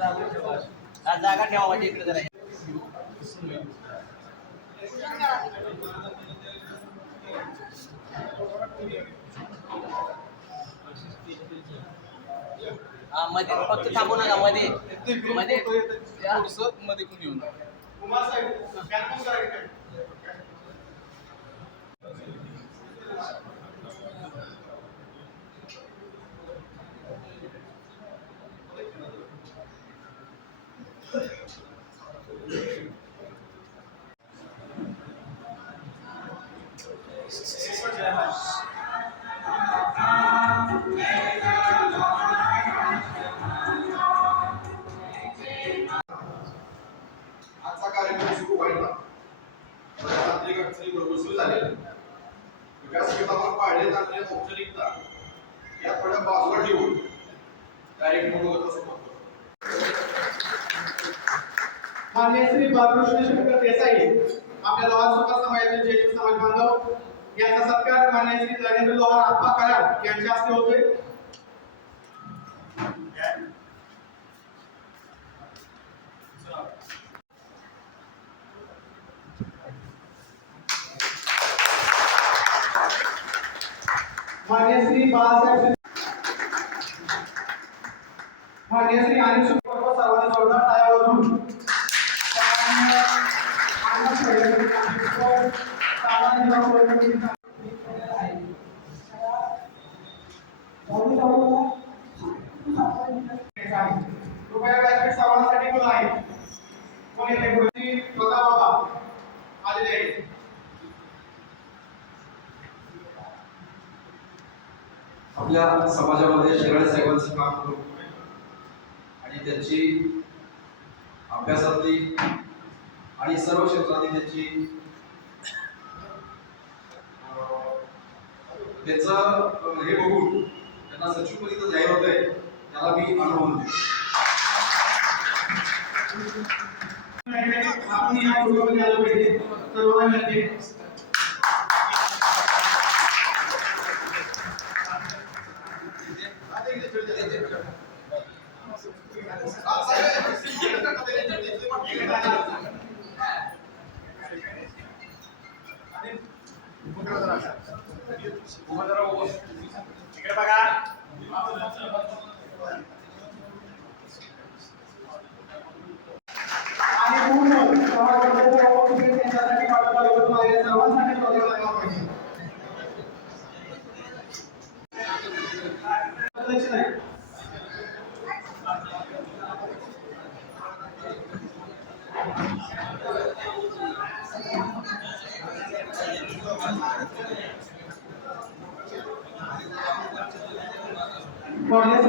जागा ठेवा म्हणजे इकडे जरा मध्ये फक्त थांबू नका मध्ये मध्ये मध्ये कोणी येऊन आजचा कार्यक्रम सुरू व्हायला तांत्रिक अडचणी बरोबर सुरू झालेला विकासकामावर पाळले जाणारी औपचारिकता या थोड्या बाजूला ठेवून डायरेक्ट मोठं सुरू करतो. माननीय श्री बाळकृष्ण शंकर देसाई आपल्या लोहार सुपर समाजाचे ज्येष्ठ समाज बांधव यांचा सत्कार माननीय श्री नरेंद्र लोहार आप्पा कराड यांच्या हस्ते होतोय. माननीय श्री बाळासाहेब माननीय श्री अनिल सुपर सर्वांनी जोरदार टाळ्या वाजवून कृपया व्यासपीठ सर्वांसाठी खुला आहे. कोण येते गुरुजी स्वतः बाबा आलेले आहेत. आपल्या समाजामध्ये शिराळे साहेबांचं काम करू आणि त्यांची अभ्यासातली आणि सर्व क्षेत्रातली त्याचं हे बघून त्यांना सचिवपर्यंत जाहीर होत आहे त्याला मी अनुभव देतो. आपण या प्रोग्राममध्ये आलो पाहिजे सर्वांना मिळते. इकडे बघा आणि पूर्ण समाजामध्ये त्यांच्यासाठी पाठवला होतो माझ्या सर्वांसाठी प्रोग्राम लागला पाहिजे. माननीय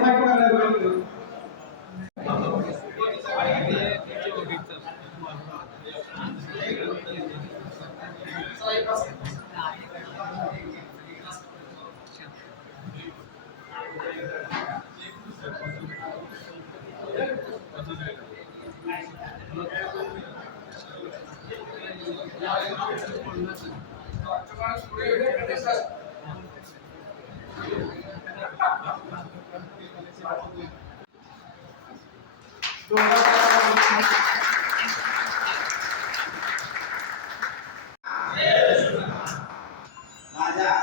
माझ्या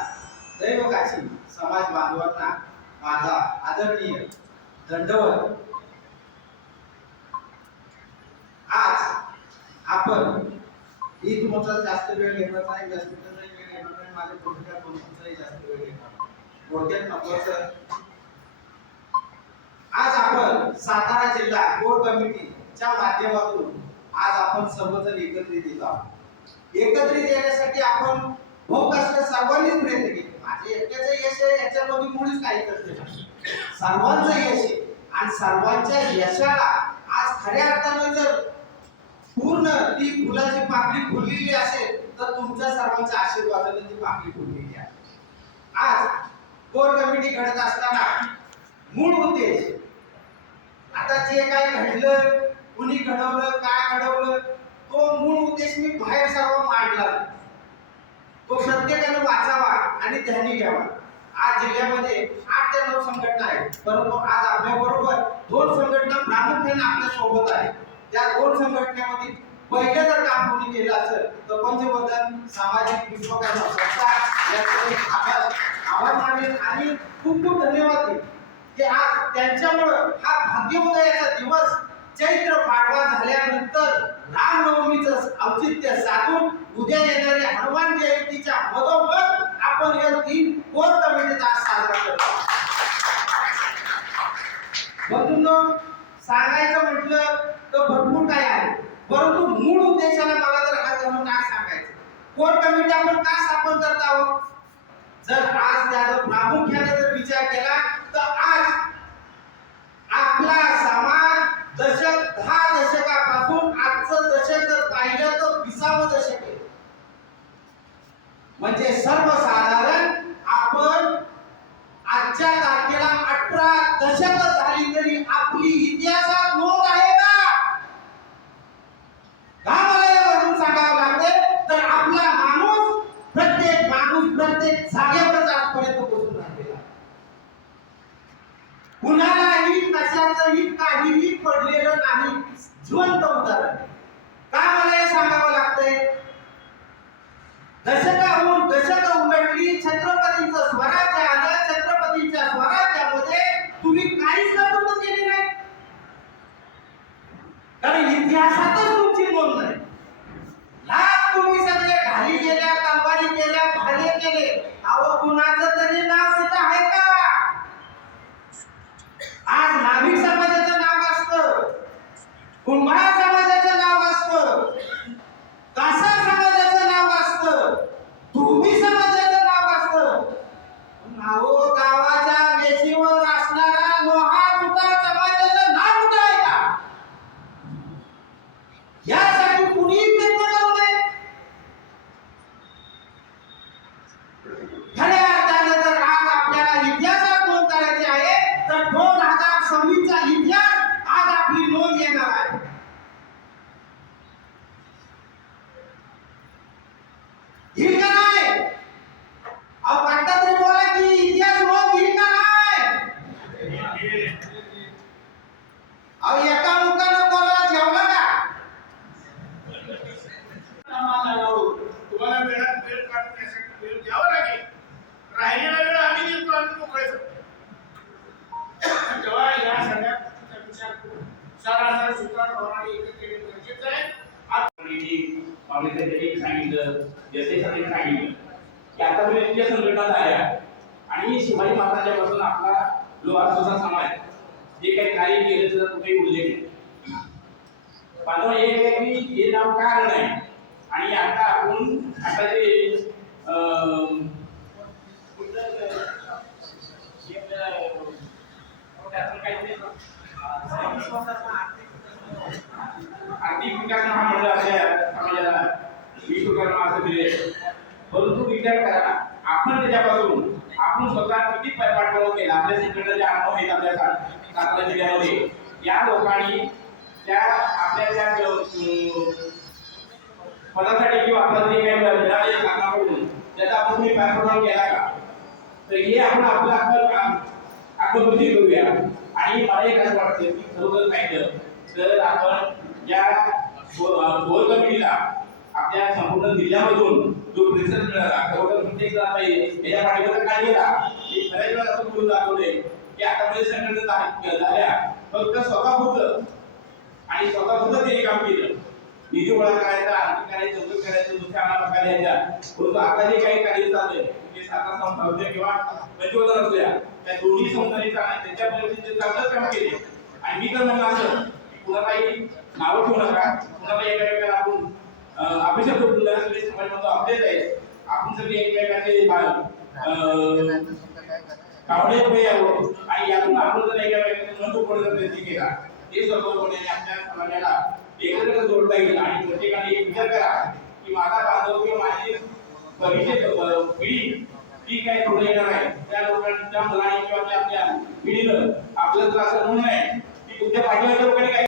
दैवकाशी समाज बांधवांना माझा आदरणीय दंडवत. आज आपण ही तुमचा जास्त वेळ घेणार नाही, व्यासपीठाचाही वेळ घेणार नाही, माझ्या पुढच्या तुमचाही जास्त वेळ घेणार नाही. थोडक्यात महत्वाचं आज आपण सातारा जिल्हा कोर कमिटीच्या माध्यमातून आज आपण सर्वजण एकत्रित येत आहोत. एकत्रित येण्यासाठी आपण खूप कष्ट सर्वांनीच प्रयत्न केले. माझे एकट्याचं यश आहे याच्यामध्ये मुळीच काही करते नाही, सर्वांचं यश आहे आणि सर्वांच्या यशाला आज खऱ्या अर्थानं जर पूर्ण ती फुलाची पाकळी फुललेली असेल तर तुमच्या सर्वांच्या आशीर्वादाने ती पाकळी फुललेली आहे. आज कोर कमिटी घडत असताना मूळ उद्देश आता जे काय घडलं, कुणी घडवलं, काय घडवलं, तो मूळ उद्देश मी बाहेर सर्व मांडला. तो प्रत्येकाने वाचावा आणि ध्यानी घ्यावा. आज जिल्ह्यामध्ये 8 ते 9 संघटना आहेत, परंतु आज आपल्या बरोबर 2 संघटना प्रामुख्याने प्रामुख्याने आपल्या सोबत आहे. त्या 2 संघटनेमध्ये पहिले जर काम कोणी केलं असेल तर पंचवर्धन सामाजिक विश्वकर्मा संस्था याचे आभार मानेन आणि खूप खूप धन्यवाद देईन की आज त्यांच्यामुळं हा भाग्योदयाचा दिवस चैत्र पाडवा झाल्यानंतर रामनवमीचं औचित्य साधून उद्या येणाऱ्या हनुमान जयंतीच्या मधोमध आपण या 3 कोर कमिटीचा साजरा करतो. बंधूंनो, सांगायचं म्हटलं तर भरपूर काय आहे, परंतु मूळ उद्देशाला मला जर हात घालून काय सांगायचं, कोर कमिटी आपण का स्थापन करत आहोत. जर आज त्याचा प्रामुख्याने जर विचार केला तर आज आपला समाज 10 दशकापासून आजचं दशक जर पाहिलं तर 20वं दशक आहे. म्हणजे सर्वसाधारण आपण आजच्या तारखेला 18 दशक झाली तरी आपली इतिहासात नोंद आहे का? मला यावरून सांगावं लागते तर आपला माणूस प्रत्येक जागेवर आजपर्यंत पोहोचून राहिलेला. कुणालाही कशाचंही काहीही पडलेलं नाही. जिवंत उदाहरण का मला हे सांगावं लागतंय. दशकाहून दशक उलटली, छत्रपतींचं स्वराज्य आलं. छत्रपतींच्या स्वराज्यामध्ये तुम्ही काहीच कर्तृत्व केले नाही, कारण इतिहासातच तुमची नोंद नाही. लाख तुम्ही सगळे ढाली केल्या, तलवारी केल्या, भाले केले, अहो कुणाचं तरी नाव इथं आहे का? आज नाभिक समाजाचं नाव असतं, कुंभार समाजाचं नाव असतं, कासार समाजाचं नाव असतं, धोबी समाजाचं नाव असतं. अहो गावाच्या वेशीवर असणारा लोहार सुतार समाजाचं नाव कुठं आहे का? यासाठी कुणी प्रयत्न करू नये. खऱ्या अर्थानं जर आज आपल्याला इतिहासात नोंद करायची आहे तर 2026 चा इतिहास आज आपली नोंद येणार आहे. ही का नाही? अहो वाटतं तरी बोला की इतिहास नोंद ही का नाही? अहो एका मुखानं बोला ठेवला का? तुम्हाला वेळात वेळ काढण्यासाठी वेळ द्यावा लागेल. राहिलेला वेळ आम्ही देतो, आम्ही मोकळेच. तेव्हा या सगळ्या विचार करून सारासार सुतार धोरणाने एकत्र येणे गरजेचं आहे. सांगितलं, जसे सांगितलं की आतापर्यंत ज्या संघटना झाल्या आणि शिवाजी महाराजांपासून आपला लोहार सुतार समाज जे काही कार्य केलं त्याचा कुठेही उल्लेख नाही. पण एक आहे की हे नाव का आलं नाही आणि आता आपण आता जे आर्थिक विकास महामंडळ आपल्या समाजाला विश्वकर्मा असं दिले. परंतु विचार करा, आपण त्याच्यापासून आपण स्वतः किती पाठबळ केला. आपल्या संघटनेचे अनुभव आहेत आपल्या सातारा जिल्ह्यामध्ये. या लोकांनी त्या आपल्या त्या पदासाठी किंवा आपल्याला जे काही मिळाले कामाकडून त्याचा आपण तुम्ही पाठबळ केला का? तर हे आपण आपलं काम आत्मपरिचय करूया. आणि मला एक असं वाटतं की खरोखर पाहिलं तर आपण या कोर कमिटीला आपल्या संपूर्ण जिल्ह्यामधून जो प्रतिसाद मिळाला खरोखर प्रत्येक याच्या पाठीमागे काय केला हे खऱ्या असं बोलून दाखवले की आतापर्यंत संघटना झाल्या फक्त स्वतःपुरतं आणि स्वतःपुरतं त्यांनी काम केलं. निधी गोळा करायचा, आर्थिक करायचं, उद्योग करायचं, दुसऱ्या आम्हाला कार्याच्या. परंतु आता जे काही कार्य चालू आहे म्हणजे सातारा संस्था किंवा पंचवर्धन असल्या त्या दोन्ही संस्थांनी त्यांच्या पद्धतीने चांगलं काम केले. आणि मी तर म्हणलं असं कुणालाही नावं ठेवू नका, कुणाला एका आपण अपेक्षा करून सगळे समाजामध्ये आपलेच आहे. आपण सगळे एकमेकांचे कावडे पुढे यावं आणि यातून आपण जर एकामेकांना न दुखवण्याचा प्रयत्न केला हे सर्वपणे आपल्या समाजाला एकत्र जोडता येईल. आणि प्रत्येकाने एक विचार करा की माझा बांधव किंवा माझी भविष्य पिढी ती काय थोडं येणार आहे त्या लोकांच्या मुलांनी किंवा आपल्या पिढीनं आपलं तर असं म्हणून आहे की तुमच्या पाठीमागच्या लोकांनी काय